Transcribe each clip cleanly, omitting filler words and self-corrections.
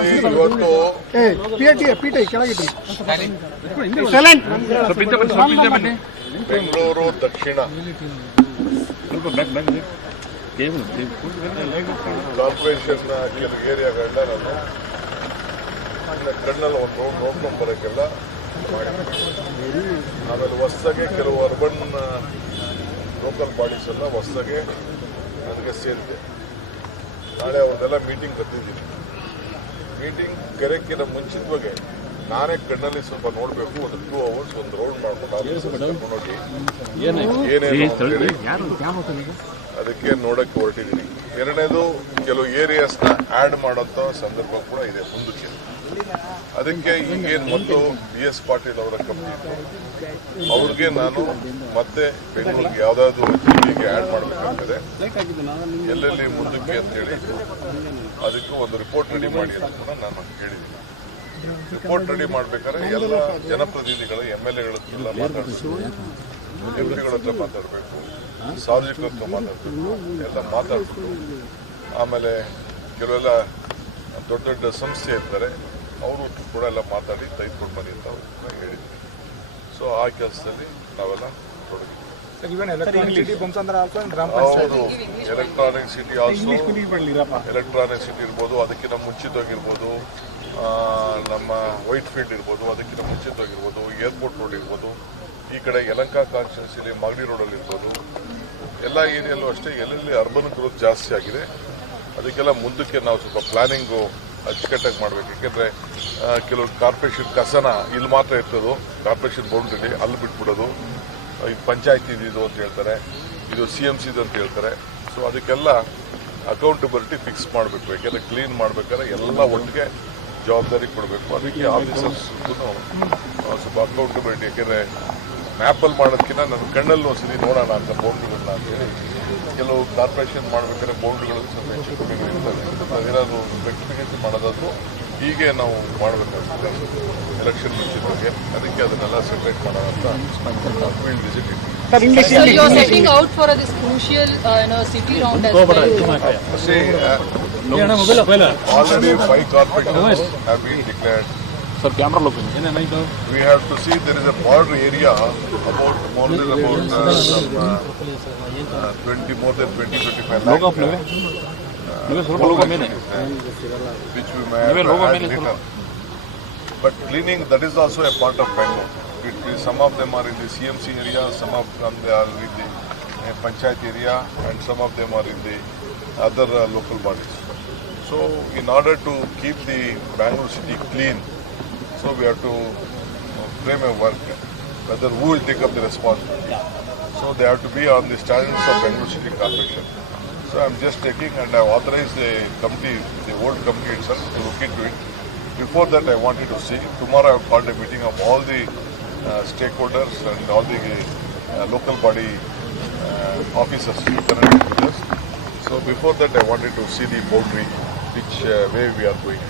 ನೋಡಿ ಇವತ್ತು ಬೆಂಗಳೂರು ದಕ್ಷಿಣ ಕಾರ್ಪೊರೇಷನ್ ಕೆಲವು ಏರಿಯಾಗಳನ್ನ ನಾನು ಕಣ್ಣಲ್ಲಿ ಒಂದು ನೋಡ್ಕೊಂಡು ಬರೋಕ್ಕೆಲ್ಲ ಆಮೇಲೆ ಹೊಸದಾಗೆ ಕೆಲವು ಅರ್ಬನ್ ಲೋಕಲ್ ಬಾಡೀಸ್ ಎಲ್ಲ ಹೊಸದಾಗೆ ನನಗೆ ಸೇರಿದೆ. ನಾಳೆ ಅವ್ರನ್ನೆಲ್ಲ ಮೀಟಿಂಗ್ ಕರೆದಿದ್ದೀನಿ. ಮೀಟಿಂಗ್ ಕರೆಕ್ಕಿನ ಮುಂಚಿತವಾಗಿ ನಾನೇ ಕಣ್ಣಲ್ಲಿ ಸ್ವಲ್ಪ ನೋಡಬೇಕು. ಒಂದು 2 hours ಒಂದು ರೌಂಡ್ ಮಾಡ್ಕೊಂಡು ಹೋಗಿ ಏನೇನು ಅದಕ್ಕೆ ನೋಡಕ್ಕೆ ಹೊರಟಿದ್ದೀನಿ. ಎರಡನೇದು ಕೆಲವು ಏರಿಯಾಸ್ನ ಆ್ಯಡ್ ಮಾಡೋಂಥ ಸಂದರ್ಭ ಕೂಡ ಇದೆ ಮುಂದಕ್ಕೆ. ಅದಕ್ಕೆ ಈಗೇನು ಮತ್ತು BS ಪಾಟೀಲ್ ಅವರ ಕಂಪ್ನಿ ಅವ್ರಿಗೆ ನಾನು ಮತ್ತೆ ಬೆಂಗಳೂರಿಗೆ ಯಾವುದಾದ್ರು ಜಿಲ್ಲೆಗೆ ಆ್ಯಡ್ ಮಾಡಬೇಕಾಗ್ತದೆ, ಎಲ್ಲೆಲ್ಲಿ ಮುಂದಕ್ಕೆ ಅಂತೇಳಿ ಅದಕ್ಕೆ ಒಂದು ರಿಪೋರ್ಟ್ ರೆಡಿ ಮಾಡಿ ಅಂತ ಕೂಡ ನಾನು ಹೇಳಿದ್ದೀನಿ. ರಿಪೋರ್ಟ್ ರೆಡಿ ಮಾಡಬೇಕಾದ್ರೆ ಎಲ್ಲ ಜನಪ್ರತಿನಿಧಿಗಳು MLAಗಳನ್ನೆಲ್ಲ ಮಾತಾಡಬೇಕು, MP ಗಳ ಹತ್ರ ಮಾತಾಡಬೇಕು, ಸಾರ್ವಜನಿಕರ ಹತ್ರ ಮಾತಾಡಬೇಕು, ಎಲ್ಲ ಮಾತಾಡ್ಬಿಟ್ಟು ಆಮೇಲೆ ಕೆಲವೆಲ್ಲ ದೊಡ್ಡ ದೊಡ್ಡ ಸಂಸ್ಥೆ ಇರ್ತಾರೆ ಅವರು ಕೂಡ ಎಲ್ಲ ಮಾತಾಡಿ ತೆಗೆದುಕೊಂಡು ಬನ್ನಿ ಅಂತ ಅವರು ಕೂಡ ಹೇಳಿದ್ರು. ಸೊ ಆ ಕೆಲಸದಲ್ಲಿ ನಾವೆಲ್ಲ ತೊಡಗಿದ್ದೀವಿ. ಹೌದು, electronic city also, electronic city ಇರ್ಬೋದು, ಅದಕ್ಕಿಂತ ಮುಂಚಿತವಾಗಿರ್ಬೋದು, ನಮ್ಮ ವೈಟ್ ಫೀಲ್ಡ್ ಇರ್ಬೋದು, ಅದಕ್ಕಿಂತ ಮುಂಚಿತವಾಗಿರ್ಬೋದು, ಏರ್ಪೋರ್ಟ್ ರೋಡ್ ಇರ್ಬೋದು, ಈ ಕಡೆ ಯಲಹಂಕ ಕಾನ್ಸ್ಟಿಟ್ಯೂನ್ಸಿಲಿ ಮಾಗಡಿ ರೋಡಲ್ಲಿ ಇರ್ಬೋದು, ಎಲ್ಲ ಏರಿಯಲ್ಲೂ ಅಷ್ಟೇ ಎಲ್ಲೆಲ್ಲಿ ಅರ್ಬನ್ ಗ್ರೋತ್ ಜಾಸ್ತಿ ಆಗಿದೆ ಅದಕ್ಕೆಲ್ಲ ಮುಂದಕ್ಕೆ ನಾವು ಸ್ವಲ್ಪ ಪ್ಲಾನಿಂಗು ಅಚ್ಚುಕಟ್ಟಾಗಿ ಮಾಡಬೇಕು. ಯಾಕೆಂದರೆ ಕೆಲವು ಕಾರ್ಪೊರೇಷನ್ ಕಸನ ಇಲ್ಲಿ ಮಾತ್ರ ಇರ್ತದೋ, ಕಾರ್ಪೊರೇಷನ್ ಬೌಂಡ್ರಿಲಿ ಅಲ್ಲಿ ಬಿಟ್ಬಿಡೋದು, ಇದು ಪಂಚಾಯತಿ ಇದು ಅಂತ ಹೇಳ್ತಾರೆ, ಇದು CMC ಅಂತ ಹೇಳ್ತಾರೆ. ಸೊ ಅದಕ್ಕೆಲ್ಲ ಅಕೌಂಟಬಿಲಿಟಿ ಫಿಕ್ಸ್ ಮಾಡಬೇಕು. ಯಾಕೆಂದರೆ ಕ್ಲೀನ್ ಮಾಡಬೇಕಾದ್ರೆ ಎಲ್ಲ ಒಟ್ಟಿಗೆ ಜವಾಬ್ದಾರಿ ಕೊಡಬೇಕು. ಅದಕ್ಕೆ ಆಫೀಸರ್ಸ್ ಸ್ವಲ್ಪ ಅಕೌಂಟಬಿಲಿಟಿ, ಯಾಕೆಂದರೆ ಮ್ಯಾಪಲ್ಲಿ ಮಾಡೋದಕ್ಕಿಂತ ನನ್ನ ಕಣ್ಣಲ್ಲಿ ಒಂದ್ಸರಿ ನೋಡೋಣ ಅಂತ ಬೌಂಡ್ರಿಗಳನ್ನ ಅಂತೇಳಿ ಕೆಲವು ಕಾರ್ಪೊರೇಷನ್ ಮಾಡಬೇಕಾದ್ರೆ ಬೌಂಡ್ರಿಗಳು ಸ್ವಲ್ಪ ಹೆಚ್ಚು ಕಮ್ಮಿ ಇರ್ತವೆ. ಅದೇನಾದ್ರು ರೆಕ್ಟಿಫಿಕೇಷನ್ ಮಾಡೋದಾದ್ರು ಹೀಗೆ ನಾವು ಮಾಡಬೇಕಾಗ್ತದೆ ಎಲೆಕ್ಷನ್ ಮುಂಚಿತವಾಗಿ. ಅದಕ್ಕೆ ಅದನ್ನೆಲ್ಲ ಸೆಪರೇಟ್ ಮಾಡೋಣ ಅಂತ ಫೀಲ್ಡ್ ವಿಸಿಟ್ ಇತ್ತು. So you are setting out for this crucial city round as well. See, already 5 corporations have been declared. Sir, camera look. We have to see there is a border area about more than 20-25 lakhs. Which we may have to add later. But cleaning, that is also a part of Bangalore. Some of them are in the CMC area, some of them are in the Panchayat area, and some of them are in the other local bodies. So in order to keep the Bangalore city clean, so we have to frame a work, whether who will take up the responsibility. So they have to be on the standards of Bangalore City Corporation. So I am just taking, and I have authorized the committee, the old committee itself, to look into it. Before that, I wanted to see. Tomorrow I have called a meeting of all the stakeholders and all the local body officers, current officers. So before that, I wanted to see the boundary, which way we are going.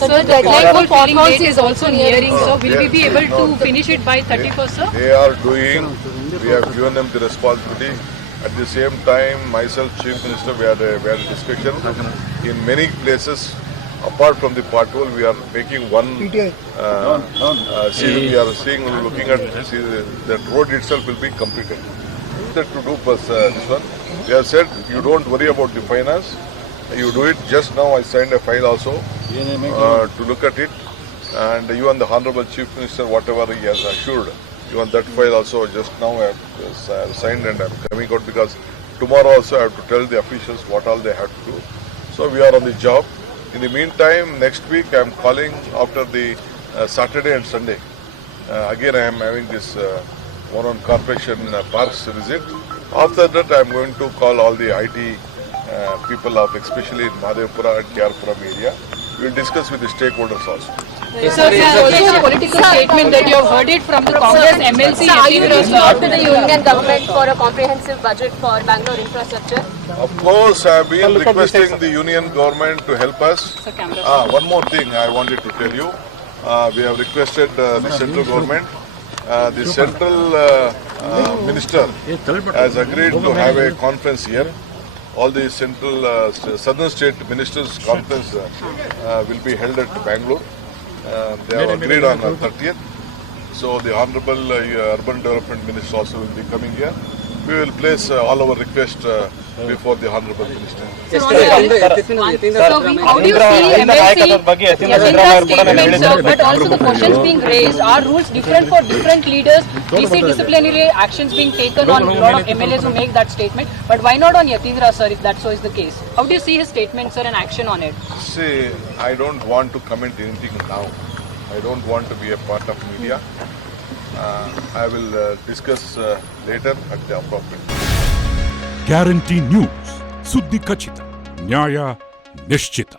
So the deadline for polling date is also nearing. So will we be able to finish it by 31st, sir? They are doing. We have given them the responsibility. At the same time, myself, Chief Minister, we had a discussion. In many places, apart from the pothole, we are making one. We are seeing, looking at that road itself will be completed. That to do plus this one. We have said you don't worry about the finance. You do it. Just now I signed a file also to look at it, and even the Honorable Chief Minister, whatever he has assured, even that file also just now I have signed, and I am coming out because tomorrow also I have to tell the officials what all they have to do. So we are on the job. In the meantime, next week I am calling after the Saturday and Sunday. Again I am having this one-on corporation parks visit. After that I am going to call all the IT people of, especially in Mahadevpura and Kyarpuram area. We will discuss with the stakeholders also. Sir, there is also a political statement that you have heard it from the Congress MLC. Are you reaching out to the Union government for a comprehensive budget for Bangalore infrastructure? Of course, I have been requesting the Union government to help us. One more thing I wanted to tell you. We have requested the central government. The central minister has agreed to have a conference here. all the central southern state ministers conference will be held at Bangalore. They have agreed on 30th. So the Honorable Urban Development Minister also will be coming here. We will place all our requests before the Honorable Minister. So how do you see MLC Yatindra's statement, sir, but also the questions being raised? Are rules different for different leaders? We see disciplinary actions being taken on a lot of MLAs who make that statement, but why not on Yatindra, sir, if that so is the case? How do you see his statement, sir, and action on it? See, I don't want to comment anything now. I don't want to be a part of media. I will discuss later at the appropriate time. Guarantee news, ಸುದ್ದಿ ಖಚಿತ, ನ್ಯಾಯ ನಿಶ್ಚಿತ.